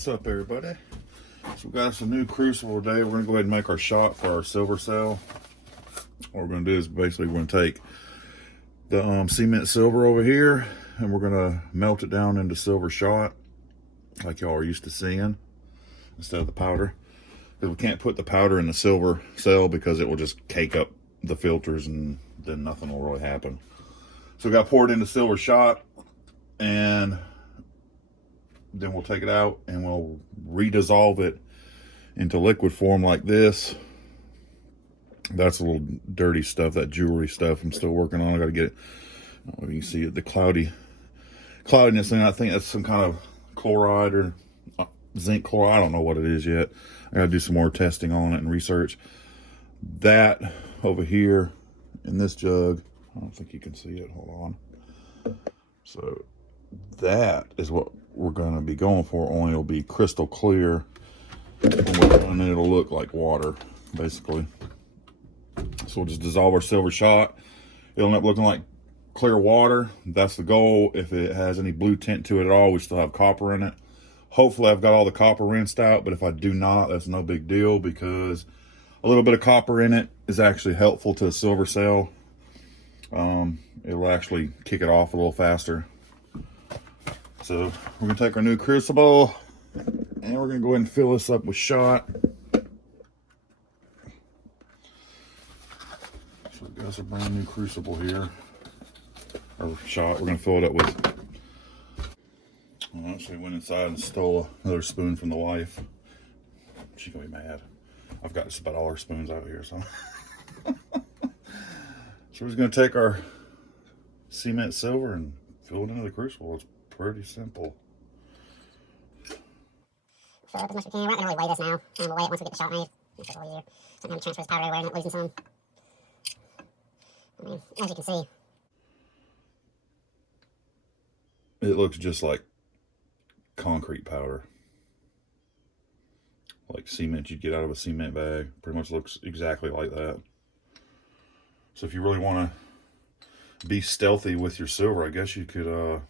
What's up, everybody? So we got some new crucible today. We're gonna go ahead and make our shot for our silver cell. What we're gonna do is basically we're gonna take the cement silver over here and we're gonna melt it down into silver shot like y'all are used to seeing instead of the powder, because we can't put the powder in the silver cell because it will just cake up the filters and then nothing will really happen. So we got poured into silver shot, and then we'll take it out and we'll redissolve it into liquid form like this. That's a little dirty stuff, that jewelry stuff I'm still working on. I gotta get it, I don't know if you can see it, the cloudiness thing. I think that's some kind of chloride or zinc chloride. I don't know what it is yet. I gotta do some more testing on it and research. That over here in this jug, I don't think you can see it, hold on. So that is what we're going to be going for, only it'll be crystal clear and it'll look like water basically. So we'll just dissolve our silver shot. It'll end up looking like clear water. That's the goal. If it has any blue tint to it at all, we still have copper in it. Hopefully I've got all the copper rinsed out, but if I do not, that's no big deal, because a little bit of copper in it is actually helpful to the silver cell. It'll actually kick it off a little faster. So we're gonna take our new crucible and we're gonna go ahead and fill this up with shot. So we got a brand new crucible here, or shot. We're gonna fill it up with. I actually went inside and stole another spoon from the wife. She's gonna be mad. I've got just about all our spoons out here, so. So we're just gonna take our cement silver and fill it into the crucible. It's pretty simple. Fill it up as much as we can. We're not gonna really weigh this now. We'll weigh it once we get the shot made. It's a little easier. Sometimes we transfer this powder everywhere and it losing some. I mean, as you can see, it looks just like concrete powder, like cement you'd get out of a cement bag. Pretty much looks exactly like that. So if you really want to be stealthy with your silver, I guess you could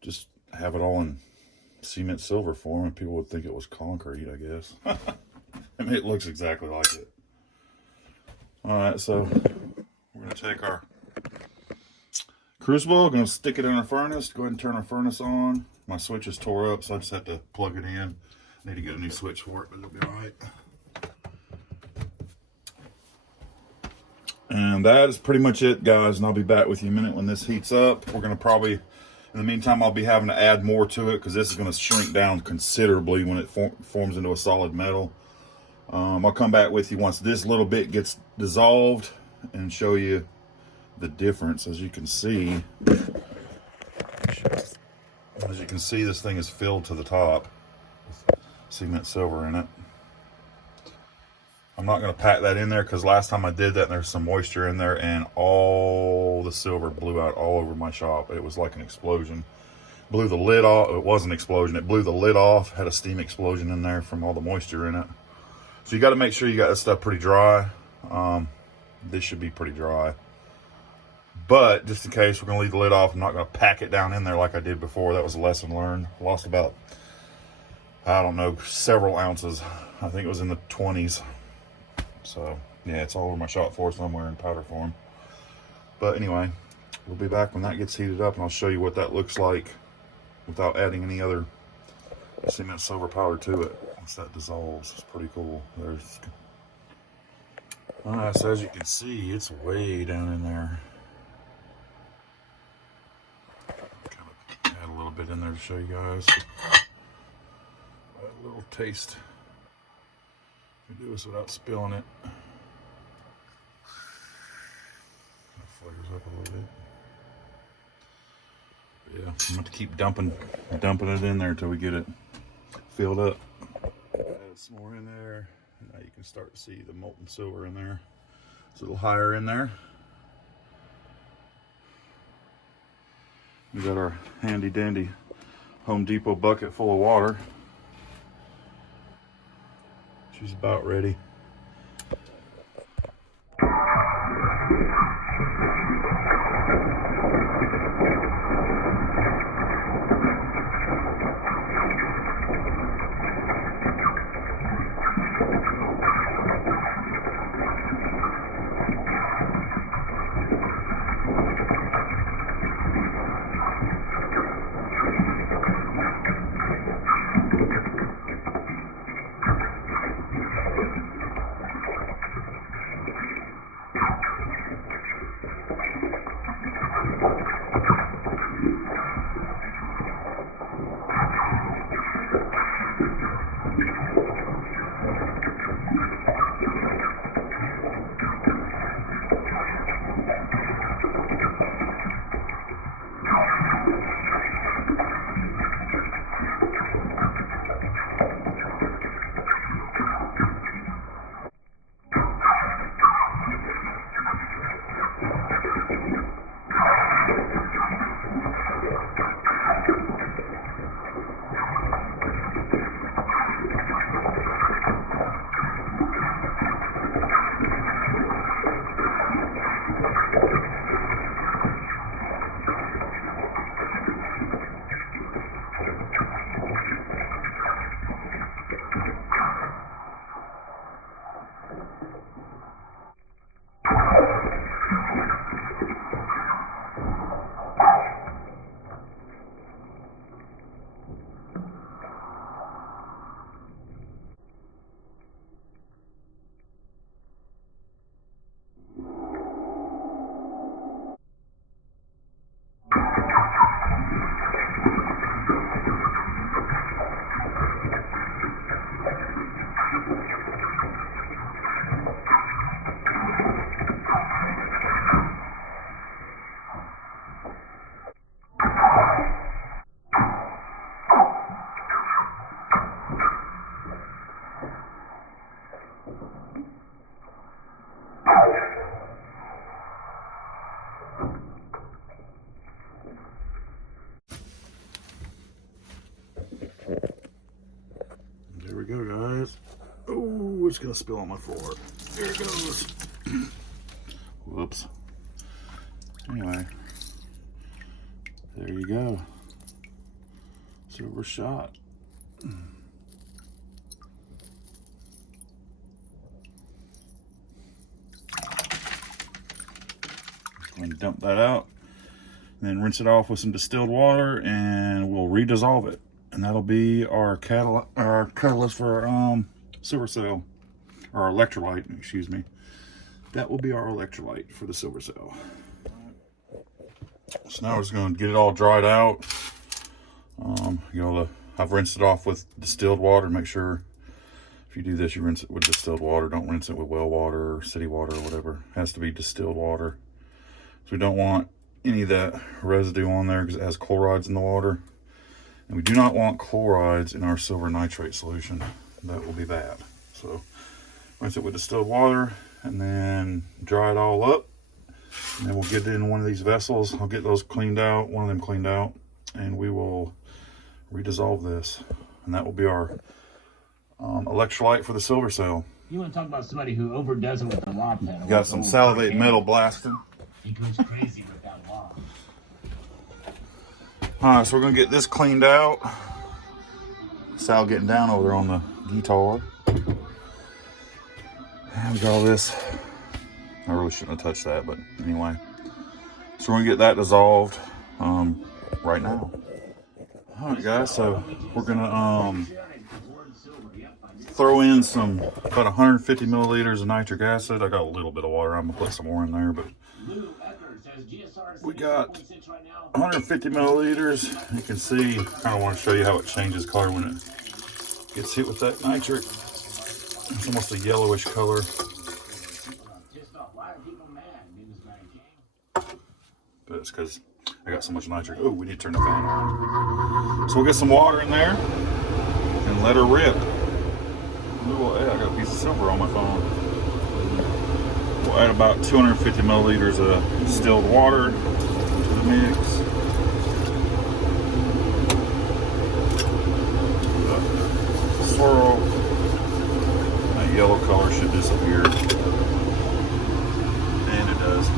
just have it all in cement silver form and people would think it was concrete, I guess. I mean, it looks exactly like it. All right, so we're gonna take our crucible, gonna stick it in our furnace. Go ahead and turn our furnace on. My switch is tore up, so I just have to plug it in. I need to get a new switch for it, but it'll be all right. And that is pretty much it, guys, and I'll be back with you in a minute when this heats up. We're gonna probably, in the meantime, I'll be having to add more to it because this is gonna shrink down considerably when it forms into a solid metal. I'll come back with you once this little bit gets dissolved and show you the difference. As you can see, this thing is filled to the top with cement silver in it. I'm not going to pack that in there because last time I did that, there's some moisture in there and all the silver blew out all over my shop. It was like an explosion. Blew the lid off. It was an explosion. It blew the lid off. Had a steam explosion in there from all the moisture in it. So you got to make sure you got this stuff pretty dry. This should be pretty dry. But just in case, we're going to leave the lid off. I'm not going to pack it down in there like I did before. That was a lesson learned. Lost about, I don't know, several ounces. I think it was in the 20s. So, yeah, it's all over my shop floor somewhere in powder form. But anyway, we'll be back when that gets heated up, and I'll show you what that looks like without adding any other cement silver powder to it. Once that dissolves, it's pretty cool. All right, so as you can see, it's way down in there. Kind of add a little bit in there to show you guys. A little taste. Do this without spilling it. Kind of flares up a little bit. Yeah, I'm going to have to keep dumping it in there until we get it filled up. Add some more in there. Now you can start to see the molten silver in there. It's a little higher in there. We got our handy dandy Home Depot bucket full of water. She's about ready. it's gonna spill on my floor. There it goes. Whoops. Anyway, there you go. Silver shot. Going to dump that out, and then rinse it off with some distilled water, and we'll redissolve it, and that'll be our catalyst for our silver cell, or our electrolyte, excuse me. That will be our electrolyte for the silver cell. So now we're just going to get it all dried out. I've rinsed it off with distilled water. Make sure if you do this, you rinse it with distilled water. Don't rinse it with well water or city water or whatever. It has to be distilled water. So we don't want any of that residue on there because it has chlorides in the water. And we do not want chlorides in our silver nitrate solution. That will be bad. So rinse it with distilled water and then dry it all up. And then we'll get it in one of these vessels. I'll get those cleaned out, one of them cleaned out, and we will redissolve this. And that will be our electrolyte for the silver cell. You want to talk about somebody who overdoes it with the law pedal? Got some Salivate metal blasting. He goes crazy with that law. Alright, so we're going to get this cleaned out. Sal getting down over there on the guitar. And we got all this. I really shouldn't have touched that, but anyway. So we're going to get that dissolved right now. Alright guys, so we're going to throw in about 150 milliliters of nitric acid. I got a little bit of water. I'm going to put some more in there, but we got 150 milliliters. You can see, I kind of want to show you how it changes color when it gets hit with that nitric. It's almost a yellowish color. But it's because I got so much nitric. Oh, we need to turn the fan on. So we'll get some water in there and let her rip. Ooh, I got a piece of silver on my phone. We'll add about 250 milliliters of distilled water to the mix. Swirl. That yellow color should disappear. And it does.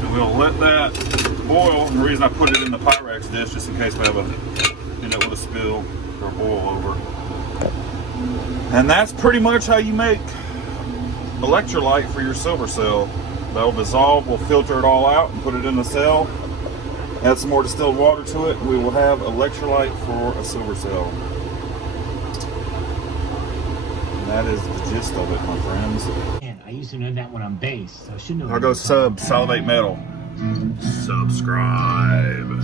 And we'll let that boil. The reason I put it in the Pyrex dish, just in case we end up with a spill or boil over. And that's pretty much how you make electrolyte for your silver cell. That'll dissolve, we'll filter it all out and put it in the cell. Add some more distilled water to it. We will have electrolyte for a silver cell. And that is the gist of it, my friends. Man, I used to know that when I'm based, so I should know. I'll go sub Salivate Metal. Subscribe.